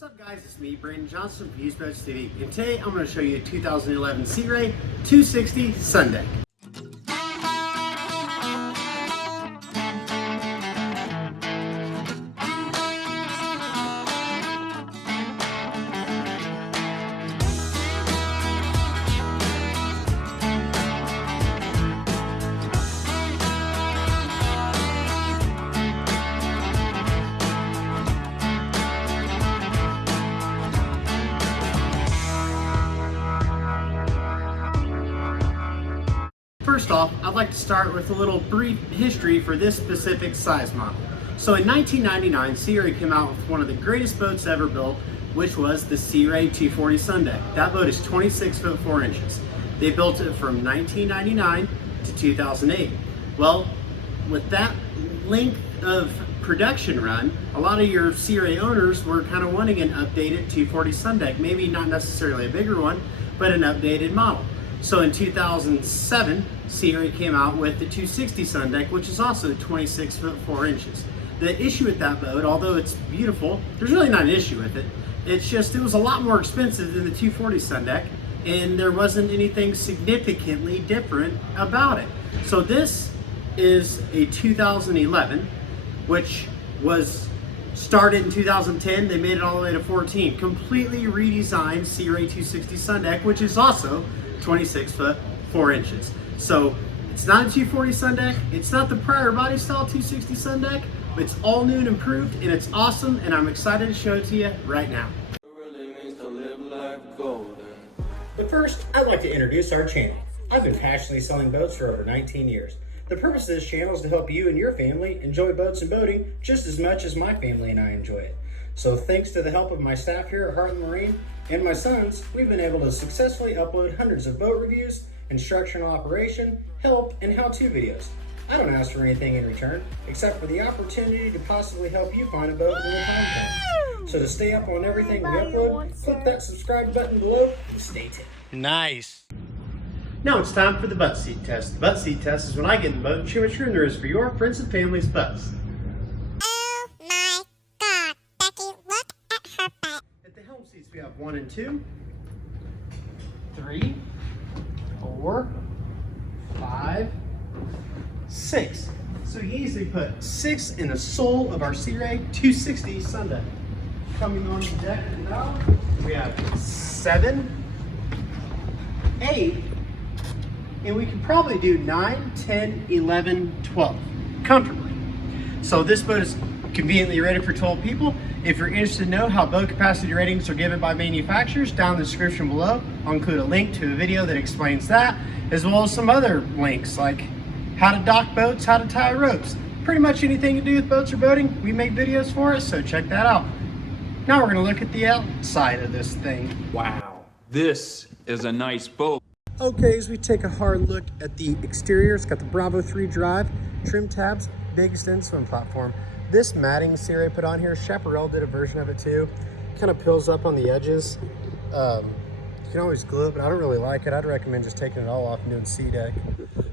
What's up guys, it's me, Brandon Johnson from UsedBoatsTV, and today I'm going to show you a 2011 Sea Ray 260 Sundeck. First off, I'd like to start with a little brief history for this specific size model. So in 1999, Sea Ray came out with one of the greatest boats ever built, which was the Sea Ray 240 Sundeck. That boat is 26 foot 4 inches. They built it from 1999 to 2008. Well, with that length of production run, a lot of your Sea Ray owners were kind of wanting an updated 240 Sundeck, maybe not necessarily a bigger one, but an updated model. So in 2007, Sea Ray came out with the 260 Sundeck, which is also 26 foot 4 inches. The issue with that boat, although it's beautiful, there's really not an issue with it. It's just, it was a lot more expensive than the 240 Sundeck, and there wasn't anything significantly different about it. So this is a 2011, which was started in 2010. They made it all the way to 14. Completely redesigned Sea Ray 260 Sundeck, which is also 26 foot 4 inches. So it's not a 240 Sundeck, it's not the prior body style 260 Sundeck, but it's all new and improved, and it's awesome, and I'm excited to show it to you right now. But first, I'd like to introduce our channel. I've been passionately selling boats for over 19 years. The purpose of this channel is to help you and your family enjoy boats and boating just as much as my family and I enjoy it. So thanks to the help of my staff here at Heartland Marine and my sons, we've been able to successfully upload hundreds of boat reviews, instructional operation, help, and how-to videos. I don't ask for anything in return, except for the opportunity to possibly help you find a boat when the time comes. So to stay up on everything we upload, click that subscribe button below and stay tuned. Nice. Now it's time for the butt seat test. The butt seat test is when I get in the boat and show how much room there is for your friends and family's butts. Oh my God, Becky, look at her butt. At the helm seats we have 1 and 2, 3, 4, 5, 6. So you can easily put 6 in the sole of our Sea Ray 260 Sundeck. Coming on the deck now, we have 7, 8, and we can probably do 9, 10, 11, 12 comfortably. So this boat is conveniently rated for 12 people. If you're interested to know how boat capacity ratings are given by manufacturers, down in the description below, I'll include a link to a video that explains that, as well as some other links like how to dock boats, how to tie ropes. Pretty much anything to do with boats or boating, we make videos for it, so check that out. Now we're gonna look at the outside of this thing. Wow, this is a nice boat. Okay, as we take a hard look at the exterior, it's got the Bravo 3 drive, trim tabs, big extended swim platform. This matting Sea Ray put on here, Chaparral did a version of it too. Kind of pills up on the edges. You can always glue it, but I don't really like it. I'd recommend just taking it all off and doing sea deck.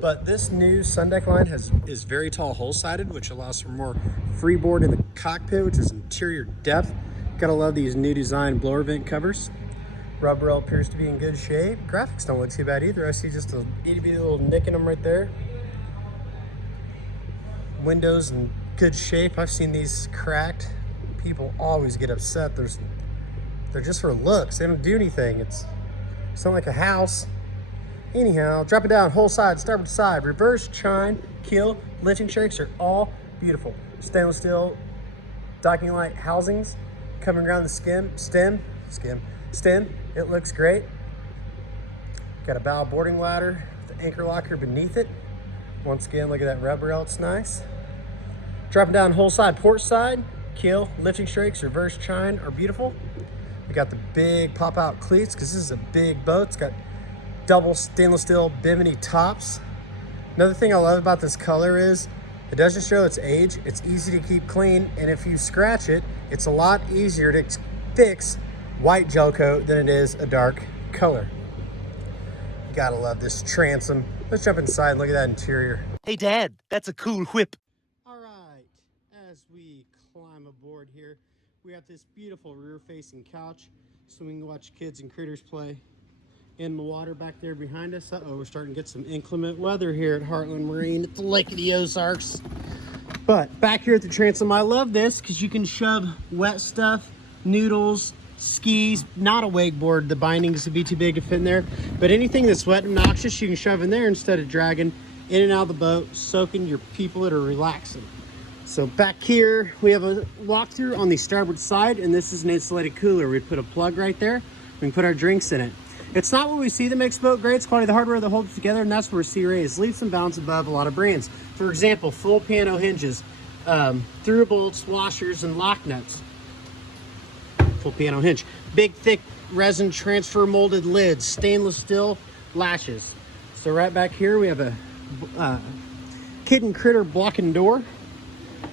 But this new Sundeck line is very tall hull-sided, which allows for more freeboard in the cockpit, which is interior depth. Gotta love these new design blower vent covers. Rub rail appears to be in good shape. Graphics don't look too bad either. I see just a itty-bitty little nick in them right there. Windows in good shape. I've seen these cracked. People always get upset. They're just for looks. They don't do anything. It's not like a house. Anyhow, drop it down, whole side, starboard side, reverse, chine, keel, lifting shakes are all beautiful. Stainless steel docking light housings coming around the stem. It looks great. Got a bow boarding ladder with the anchor locker beneath it. Once again, look at that rub rail, it's nice. Dropping down whole side, port side, keel, lifting strakes, reverse chine are beautiful. We got the big pop out cleats because this is a big boat. It's got double stainless steel bimini tops. Another thing I love about this color is it doesn't show its age. It's easy to keep clean, and if you scratch it, it's a lot easier to fix white gel coat than it is a dark color. Gotta love this transom. Let's jump inside and look at that interior. Hey Dad, that's a cool whip. All right, as we climb aboard here, we we have this beautiful rear-facing couch so we can watch kids and critters play in the water back there behind us. Uh-oh, we're starting to get some inclement weather here at Heartland Marine at the Lake of the Ozarks. But back here at the transom, I love this because you can shove wet stuff, noodles, skis, not a wakeboard. The bindings would be too big to fit in there. But anything that's wet and noxious, you can shove in there instead of dragging in and out of the boat, soaking your people that are relaxing. So back here, we have a walkthrough on the starboard side, and this is an insulated cooler. We put a plug right there. We can put our drinks in it. It's not what we see that makes a boat great. It's quality of the hardware that holds it together, and that's where Sea Ray is leaps and bounds above a lot of brands. For example, full piano hinges, through bolts, washers, and lock nuts. Full piano hinge. Big, thick resin transfer molded lids, stainless steel latches. So right back here, we have a kid and critter blocking door.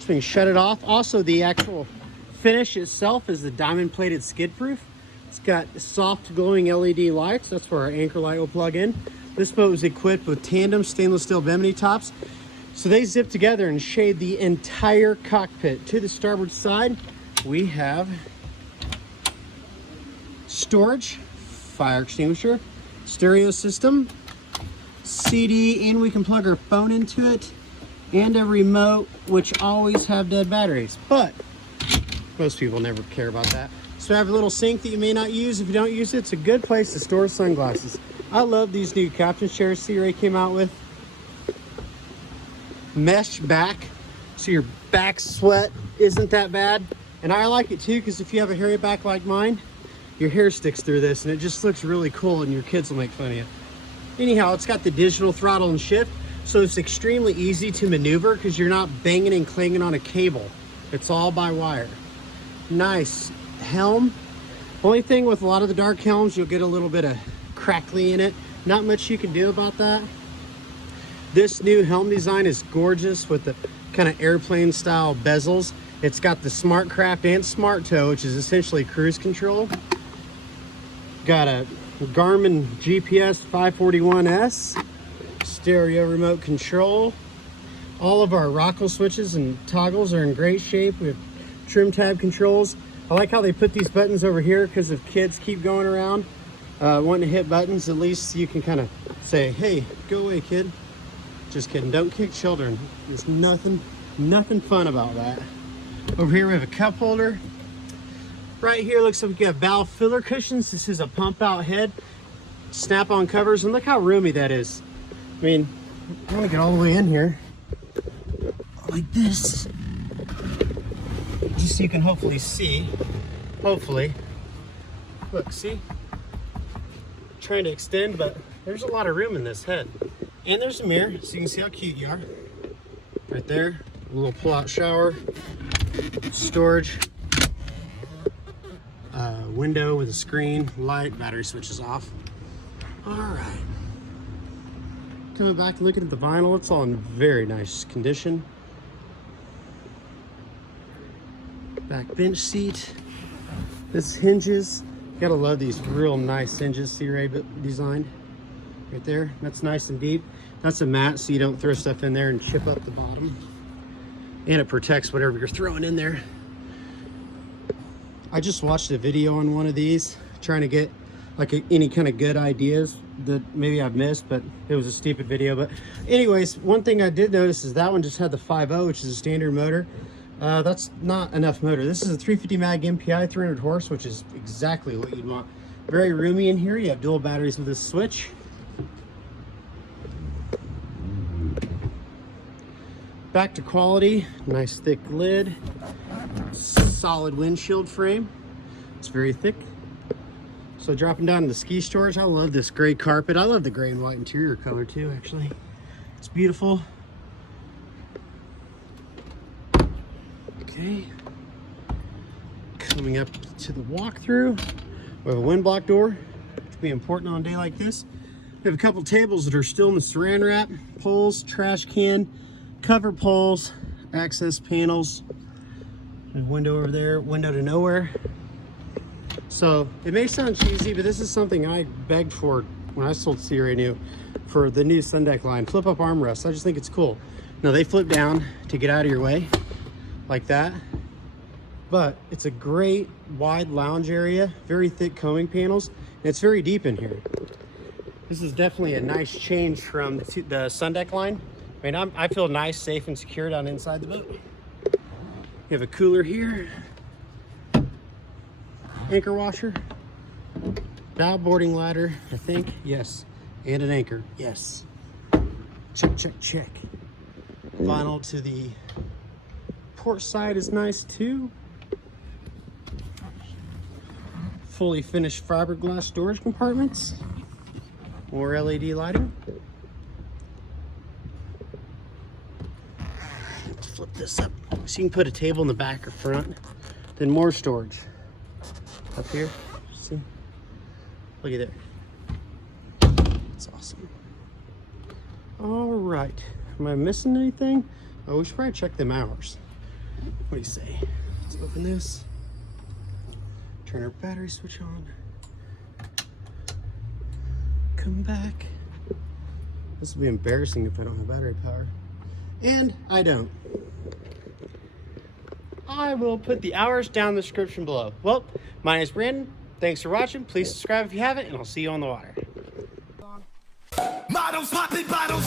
So we can shut it off. Also, the actual finish itself is the diamond plated skid proof. It's got soft glowing LED lights. That's where our anchor light will plug in. This boat was equipped with tandem stainless steel bimini tops. So they zip together and shade the entire cockpit. To the starboard side, we have storage, fire extinguisher, stereo system, CD, and we can plug our phone into it, and a remote, which always have dead batteries. But most people never care about that. So I have a little sink that you may not use. If you don't use it, it's a good place to store sunglasses. I love these new captain chairs Sea Ray came out with. Mesh back, so your back sweat isn't that bad. And I like it too, because if you have a hairy back like mine, your hair sticks through this and it just looks really cool, and your kids will make fun of you. Anyhow, it's got the digital throttle and shift, so it's extremely easy to maneuver because you're not banging and clanging on a cable. It's all by wire. Nice helm. Only thing with a lot of the dark helms, you'll get a little bit of crackly in it. Not much you can do about that. This new helm design is gorgeous with the kind of airplane style bezels. It's got the SmartCraft and Smart Tow, which is essentially cruise control. Got a Garmin GPS 541S, stereo remote control. All of our rockle switches and toggles are in great shape. We have trim tab controls. I like how they put these buttons over here, because if kids keep going around wanting to hit buttons, at least you can kind of say, hey, go away, kid. Just kidding, don't kick children. There's nothing fun about that. Over here we have a cup holder. Right here looks like we got valve filler cushions. This is a pump out head, snap-on covers, and look how roomy that is. I mean, I'm gonna get all the way in here like this, just so you can hopefully see. Hopefully, look, see? Trying to extend, but there's a lot of room in this head. And there's a mirror, so you can see how cute you are. Right there, a little pull-out shower, storage, window with a screen, light, battery switches off. All right. Coming back and looking at the vinyl, it's all in very nice condition. Back bench seat. This hinges. You gotta love these real nice hinges Sea Ray designed. Right there, that's nice and deep. That's a mat, so you don't throw stuff in there and chip up the bottom. And it protects whatever you're throwing in there. I just watched a video on one of these, trying to get like any kind of good ideas that maybe I've missed, but it was a stupid video. But anyways, one thing I did notice is that one just had the 5.0, which is a standard motor. That's not enough motor. This is a 350 MAG MPI 300 horse, which is exactly what you'd want. Very roomy in here. You have dual batteries with this switch. Back to quality, nice thick lid, solid windshield frame. It's very thick. So dropping down to the ski storage, I love this gray carpet. I love the gray and white interior color too, actually. It's beautiful. Okay. Coming up to the walkthrough, we have a wind block door. It's be important on a day like this. We have a couple tables that are still in the saran wrap, poles, trash can, cover poles, access panels, and window over there, window to nowhere. So it may sound cheesy, but this is something I begged for when I sold Sea Ray new for the new Sundeck line. Flip up armrests. I just think it's cool. Now they flip down to get out of your way like that. but it's a great wide lounge area, very thick coaming panels, and it's very deep in here. This is definitely a nice change from the Sundeck line. I mean, I feel nice, safe, and secure down inside the boat. You have a cooler here, anchor washer, bow boarding ladder, I think, yes, and an anchor, yes. Check, check, check. Vinyl to the port side is nice too. Fully finished fiberglass storage compartments. More LED lighting. Flip this up so you can put a table in the back or front. Then more storage up here. See? Look at there. That's awesome. All right. Am I missing anything? Oh, we should probably check them hours. What do you say? Let's open this. Turn our battery switch on. Come back. This will be embarrassing if I don't have battery power. And I don't. I will put the hours down in the description below. Well, my name is Brandon. Thanks for watching. Please subscribe if you haven't, and I'll see you on the water. Models popping bottles.